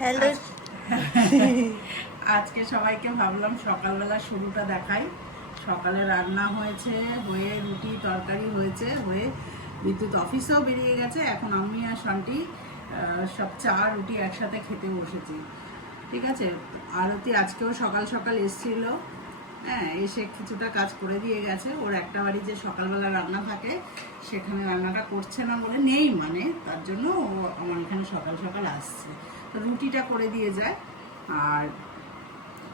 Hello. আজকে সবাইকে ভাবলাম সকালবেলা শুরুটা দেখাই। সকালে রান্না হয়েছে, হয়ে রুটি তরকারি হয়েছে, হয়ে বিদ্যুৎ অফিসেও বেরিয়ে গেছে। এখন আমি আর শান্তি সব চা রুটি একসাথে খেতে বসেছি। ঠিক আছে, আরতি আজকেও সকাল সকাল এসেছিল। হ্যাঁ, এসে কিছুটা কাজ করে দিয়ে গেছে। ওর একটা বাড়ি যে সকালবেলা রান্না থাকে, সেখানে রান্নাটা করছে না বলে নেই, মানে তার জন্য ও আমার এখানে সকাল সকাল আসছে। রুটিটা করে দিয়ে যায়, আর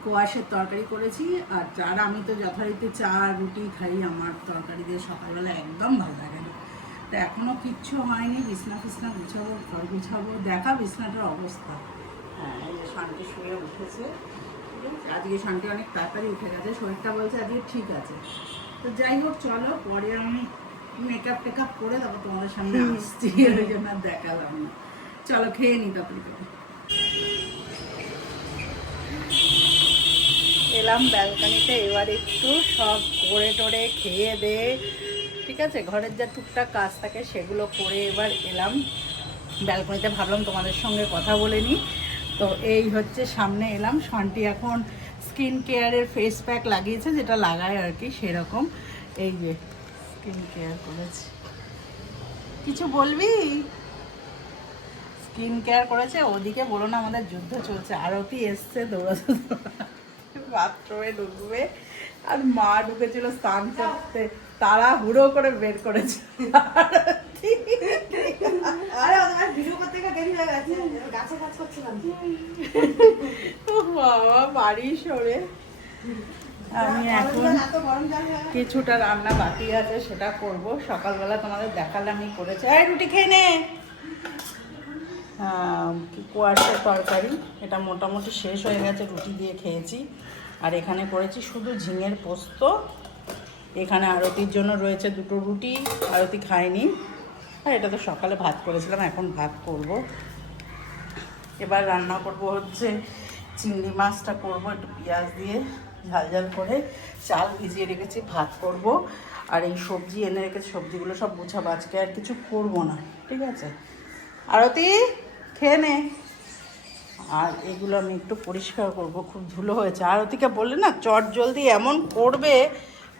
কোয়াশের তরকারি করেছি। আর আমি তো যথারীতি চা রুটি খাই, আমার তরকারি দিয়ে সকালবেলা একদম ভালো লাগে না। তো এখনও কিচ্ছু হয়নি, বিছনা ফিছনা গুছাবো, ঘর গুছাবো, দেখা বিছনাটার অবস্থা। হ্যাঁ, এই যে শান্তি শুয়ে উঠেছে। আজকে শান্তি অনেক তাড়াতাড়ি উঠে গেছে, শরীরটা বলছে আজকে ঠিক আছে। তো যাই হোক, চলো পরে আমি মেকআপ টেকআপ করে তারপর তোমাদের সামনে আসছি, ওই জন্য আর দেখালাম না। চলো খেয়ে নি তাড়াতাড়ি করে। এলাম ব্যালকানিতে, এবার একটু সব করে টোরে খেয়ে দে, ঠিক আছে, ঘরের যা টুকটাক কাজ থাকে সেগুলো করে এবার এলাম ব্যালকনিতে। ভাবলাম তোমাদের সঙ্গে কথা বলে নিই। তো এই হচ্ছে সামনে এলাম। শান্তি এখন স্কিন কেয়ারের ফেস প্যাক লাগিয়েছে, যেটা লাগায় আর কি সেরকম। এই যে স্কিন কেয়ার করেছে। কিছু বলবি? স্কিন কেয়ার করেছে। ওদিকে বলো না, আমাদের যুদ্ধ চলছে। আরতি এসছে দৌড়াতে, বাথরুমে ঢুকবে, আর মা ঢুকেছিল স্নান করতে, তারা হুড়ো করে বের করেছে। বাবা বাড়ি সরে। আমি এখন কিছুটা রান্না বাকি আছে, সেটা করব। সকালবেলা তোমাদের দেখালে আমি করেছি। এই রুটি খেয়ে নে। কোয়াশের তরকারি, এটা মোটামুটি শেষ হয়ে গেছে, রুটি দিয়ে খেয়েছি। আর এখানে করেছি শুধু ঝিঙের পোস্ত। এখানে আরতির জন্য রয়েছে দুটো রুটি, আরতি খায়নি। আর এটা তো সকালে ভাত করেছিলাম, এখন ভাত করব। এবার রান্না করব হচ্ছে চিংড়ি মাছটা করব একটু পেঁয়াজ দিয়ে ঝাল ঝাল করে। চাল ভিজিয়ে রেখেছি, ভাত করব। আর এই সবজি এনে রেখেছি, সবজিগুলো সব গুছাবো। আজকে আর কিছু করবো না, ঠিক আছে। আরতি খেয়ে নে। আর এগুলো আমি একটু পরিষ্কার করব, খুব ধুলো হয়েছে। আরতিকে বললে না চট জলদি এমন করবে,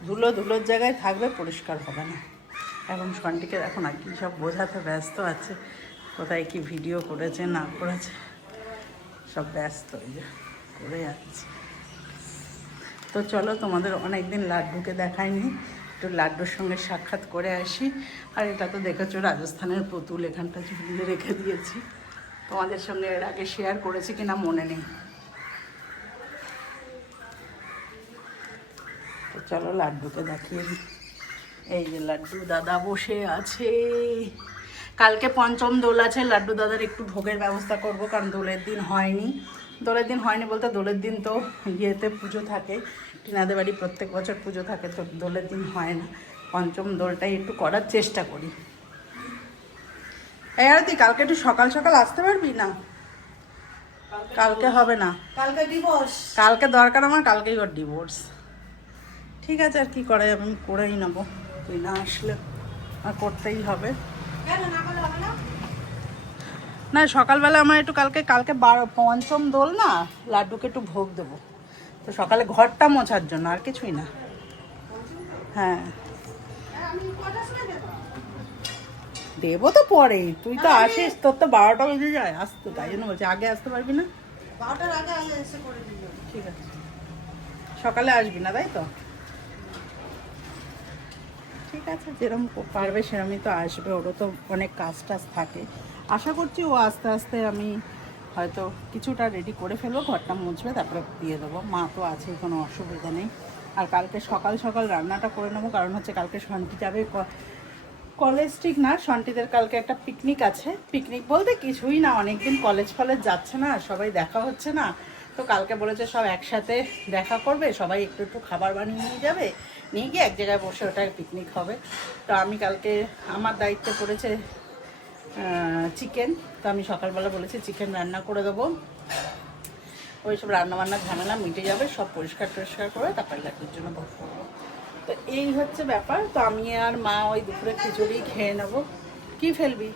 ধুলোর জায়গায় থাকবে, পরিষ্কার হবে না। এখন শান্তিকে এখন আর কি সব বোঝাতে ব্যস্ত আছে, কোথায় কি ভিডিও করেছে না করেছে সব ব্যস্ত, এই যে করে যাচ্ছে। তো চলো, তোমাদের অনেক দিন লাড্ডুকে দেখায়নি, একটু লাড্ডুর সঙ্গে সাক্ষাৎ করে আসি। আর এটা তো দেখেছো রাজস্থানের পুতুল, এখানটা ঝুলিয়ে রেখে দিয়েছি। তোমাদের সঙ্গে এর আগে শেয়ার করেছি কিনা মনে নেই। তো চলো লাড্ডুকে দেখিয়ে দিই। এই যে লাড্ডু দাদা বসে আছে। কালকে পঞ্চম দোল আছে, লাড্ডু দাদার একটু ভোগের ব্যবস্থা করব, কারণ দোলের দিন হয়নি। দোলের দিন হয়নি বলতে, দোলের দিন তো ইয়েতে পুজো থাকে, টিনাদের বাড়ি প্রত্যেক বছর পুজো থাকে, তো দোলের দিন হয় না। পঞ্চম দোলটাই একটু করার চেষ্টা করি। এই আরতি, কালকে একটু সকাল সকাল আসতে পারবি না? কালকে হবে না, কালকে দিবস। কালকে দরকার আমার, কালকেই ওর ডিভোর্স। ঠিক আছে, আর কি করা যাবে, আমি করেই নেবো। তুই না আসলে আর করতেই হবে। না, সকালবেলা আমার একটু কালকে পঞ্চম দোল না, লাড্ডুকে একটু ভোগ দেবো। তো সকালে ঘরটা মোছার জন্য, আর কিছুই না। হ্যাঁ, দেবো তো পরেই, তুই তো আসিস, তোর তো 12টা বেজে যায় আসতে, তাই জন্য বলছি আগে আসতে পারবি না? 12টার আগে এসে করে দিও। ঠিক আছে, সকালে আসবি না তাই তো? ঠিক আছে, যেরকম পারবে সেরকমই তো আসবে, ওরও তো অনেক কাজ টাজ থাকে। আশা করছি ও আস্তে আস্তে, আমি হয়তো কিছুটা রেডি করে ফেলবো, ঘরটা মুছবে, তারপরে দিয়ে দেবো। মা তো আছেই, কোনো অসুবিধা নেই। আর কালকে সকাল সকাল রান্নাটা করে নেবো, কারণ হচ্ছে কালকে শান্তি যাবে কলেজ। ঠিক না, শান্তিদের কালকে একটা পিকনিক আছে। পিকনিক বলতে কিছুই না, অনেকদিন কলেজ যাচ্ছে না, সবাই দেখা হচ্ছে না। তো কালকে বলেছে সব একসাথে দেখা করবে, সবাই একটু একটু খাবার বানিয়ে নিয়ে যাবে, নিয়ে গিয়ে এক জায়গায় বসে ওটা পিকনিক হবে। তো আমি কালকে আমার দায়িত্ব পড়েছে চিকেন। তো আমি সকালবেলা বলেছি চিকেন রান্না করে দেবো, ওই সব রান্নাবান্নার ঝামেলা মিটে যাবে, সব পরিষ্কার টরিষ্কার করে তারপরে লাড্ডুর জন্য ভোগ করবো। তো এই হচ্ছে ব্যাপার। তো আমি আর মা ওই দুপুরে খিচুড়ি খেয়ে নেবো। কি ফেলবি?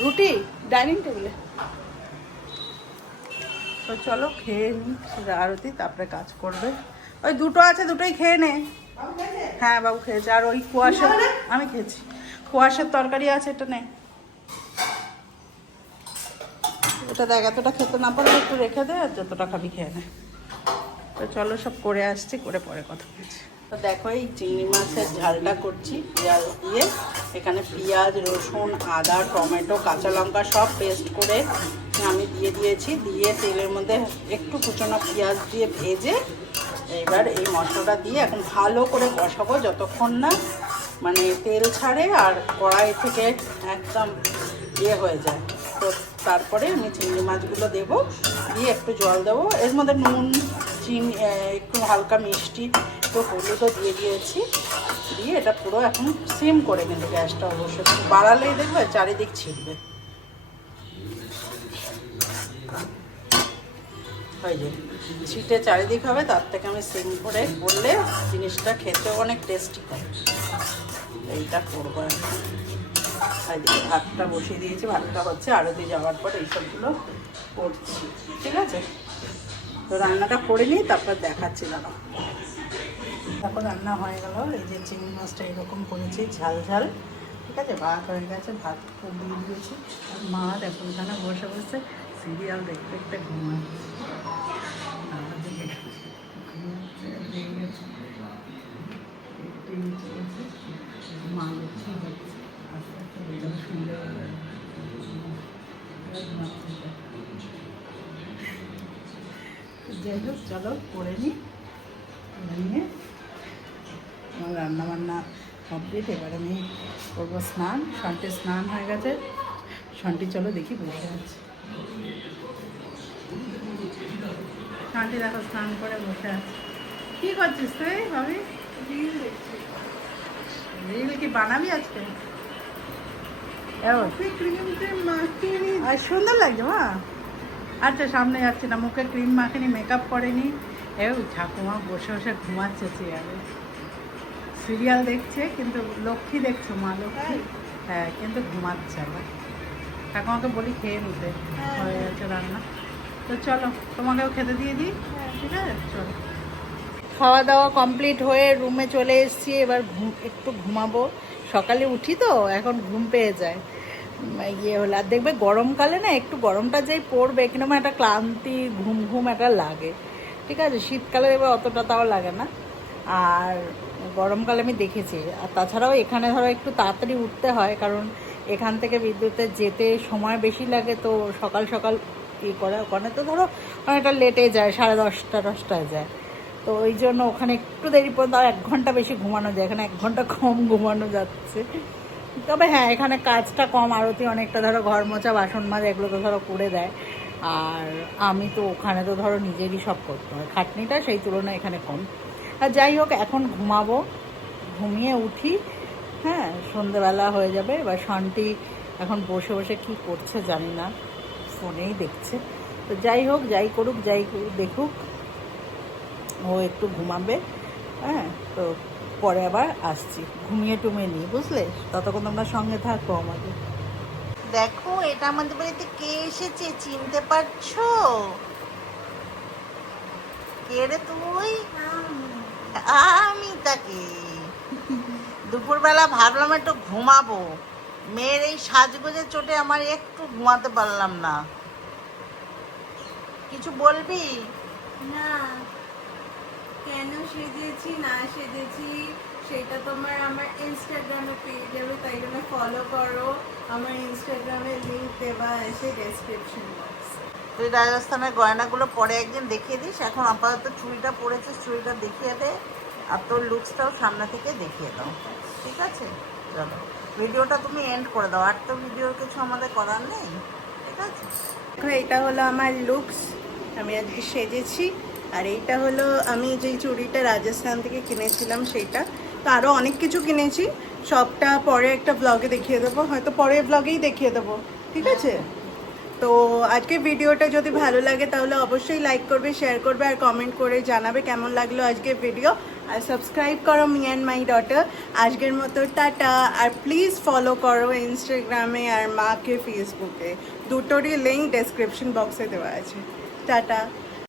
রুটি ডাইনিং টেবিলে। তো চলো খেয়ে নিই আরতি, তারপরে কাজ করবে। ওই দুটো আছে, দুটোই খেয়ে নে। হ্যাঁ বাবু খেয়েছে। আর ওই কুয়াশা, আমি খেয়েছি, কুয়াশার তরকারি আছে, এটা নে। এটা দেখ, এতটা খেতে না পারলে একটু রেখে দে, আর যতটা খাবি খেয়ে নে। তো চলো সব করে আসছি, করে পরে কথা বলছি। তো দেখো এই চিংড়ি মাছের ঝালটা করছি পেঁয়াজ দিয়ে। এখানে পেঁয়াজ, রসুন, আদা, টমেটো, কাঁচা লঙ্কা সব পেস্ট করে আমি দিয়ে দিয়েছি। দিয়ে তেলের মধ্যে একটু কুচনো পেঁয়াজ দিয়ে ভেজে এবার এই মশলাটা দিয়ে এখন ভালো করে কষাবো যতক্ষণ না মানে তেল ছাড়ে আর কড়াই থেকে একদম ইয়ে হয়ে যায়। তো তারপরে আমি চিংড়ি মাছগুলো দেবো, দিয়ে একটু জল দেবো। এর মধ্যে নুন, চিনি, একটু হালকা মিষ্টি, একটু হলুদও দিয়ে দিয়েছি। দিয়ে এটা পুরো এখন সিম করে, কিন্তু গ্যাসটা অবশ্যই বাড়ালেই দেখবে চারিদিক ছিটবে। হয়ে যায় ছিটে চারিদিক হবে, তার থেকে আমি সিম করে করলে জিনিসটা খেতেও অনেক টেস্টি হয়। এইটা করবো এখন। এদিকে ভাতটা বসিয়ে দিয়েছি, ভাতটা হচ্ছে, আরতি যাওয়ার পর এইসবগুলো করছি। ঠিক আছে, তো রান্নাটা করে নিই, তারপর দেখাচ্ছি। দাঁড়াও, তারপর রান্না হয়ে গেল। এই যে চিংড়ি মাছটা এরকম করেছি ঝাল ঝাল। ঠিক আছে, ভাত হয়ে গেছে, ভাত দিয়ে দিয়েছি। আর মা এখন এখানে বসে বসে সিরিয়াল দেখতে দেখতে ঘুমায়। মা দেখছি আস্তে আস্তে বেজাল সুন্দর যাই হোক, চলো করে নিই। নিয়ে আমার রান্নাবান্না কমপ্লিট। এবার আমি করবো স্নান। সন্টির স্নান হয়ে গেছে। সন্টি চলো দেখি বসে আছে। সন্টি দেখো স্নান করে বসে আছে। কী করছিস তুই ভাবি? রিল দেখছি। রিল কি বানাবি আজকে? আর সুন্দর লাগছে মা। আচ্ছা সামনে যাচ্ছি না, মুখে ক্রিম মাখিনি, মেকআপ করেনি। ঠাকুমা বসে বসে ঘুমাচ্ছে চেয়ারে, সিরিয়াল দেখছে। কিন্তু লক্ষ্মী দেখছো মা? লক্ষ্মী, হ্যাঁ, কিন্তু ঘুমাচ্ছে আবার। ঠাকুমাকে বলি খেয়ে নিতে, হয়ে গেছে রান্না। তো চলো তোমাকেও খেতে দিয়ে দিই। ঠিক আছে, চলো। খাওয়া দাওয়া কমপ্লিট হয়ে রুমে চলে এসেছি। এবার একটু ঘুমাবো। সকালে উঠি তো এখন ঘুম পেয়ে যায়। ইয়ে হলে আর দেখবে গরমকালে না একটু গরমটা যেই পড়বে কিরকম একটা ক্লান্তি, ঘুম ঘুম একটা লাগে। ঠিক আছে, শীতকালে দেখবে অতটা তাও লাগে না। আর গরমকালে আমি দেখেছি। আর তাছাড়াও এখানে ধরো একটু তাড়াতাড়ি উঠতে হয়, কারণ এখান থেকে বিদ্যুতে যেতে সময় বেশি লাগে। তো সকাল সকাল ই করে, ওখানে তো ধরো অনেকটা লেটে যায়, 10:30-10টায় যায়। তো ওই জন্য ওখানে একটু দেরি পর্যন্ত আর 1 ঘন্টা বেশি ঘুমানো যায়, এখানে 1 ঘন্টা কম ঘুমানো যাচ্ছে। তবে হ্যাঁ, এখানে কাজটা কম। আরতি অনেকটা ধরো ঘর মোছা, বাসন মাজা এগুলো তো ধরো করে দেয়। আর আমি তো ওখানে তো ধরো নিজেরই সব করতে হয়, খাটনিটা সেই তুলনায় এখানে কম। আর যাই হোক, এখন ঘুমাবো, ঘুমিয়ে উঠি। হ্যাঁ, সন্ধেবেলা হয়ে যাবে। এবার শান্তি এখন বসে বসে কি করছে জানি না, ফোনেই দেখছে। তো যাই হোক, যাই করুক, দেখুক, ও একটু ঘুমাবে। হ্যাঁ, তো পরে আবার আসছি, ঘুমিয়ে টুমিয়ে নিই, বুঝলে? ততক্ষণ তোমরা সঙ্গে থাকো আমাদের। দেখো, এটা আমাদের বাড়িতে কে এসেছে, চিনতে পারছো? কে রে তুই? আমি তাকে দুপুরবেলা ভাবলাম একটু ঘুমাবো। মেয়ের এই সাজগোজের চোটে আমার একটু ঘুমাতে পারলাম না। কিছু বলবি? না, কেন সেজেছি না সেজেছি সেটা তোমার আমার ইনস্টাগ্রামে পেয়ে যাবে, তাই জন্য ফলো করো। আমার ইনস্টাগ্রামে লিংক দেওয়া আছে ডেসক্রিপশন বক্সে। তুই রাজস্থানের গয়নাগুলো পরে একদিন দেখিয়ে দিস। এখন আপাতত চুড়িটা পরেছিস, চুড়িটা দেখিয়ে দে। আর তোর লুকসটাও সামনে থেকে দেখিয়ে দাও। ঠিক আছে, চলো ভিডিওটা তুমি এন্ড করে দাও। আর তো ভিডিওর কিছু আমাদের করার নেই। ঠিক আছে, এটা হলো আমার লুকস, আমি আজকে সেজেছি। আর এইটা হলো আমি যেই চুড়িটা রাজস্থান থেকে কিনেছিলাম সেইটা। তো আরও অনেক কিছু কিনেছি, সবটা পরে একটা ব্লগে দেখিয়ে দেবো, হয়তো পরের ব্লগেই দেখিয়ে দেবো। ঠিক আছে, তো আজকে ভিডিওটা যদি ভালো লাগে তাহলে অবশ্যই লাইক করবে, শেয়ার করবে আর কমেন্ট করে জানাবে কেমন লাগলো আজকের ভিডিও। আর সাবস্ক্রাইব করো মি অ্যান্ড মাই ডটার। আজকের মতো টাটা। আর প্লিজ ফলো করো ইনস্টাগ্রামে আর মাকে ফেসবুকে, দুটোরই লিঙ্ক ডেসক্রিপশন বক্সে দেওয়া আছে। টাটা।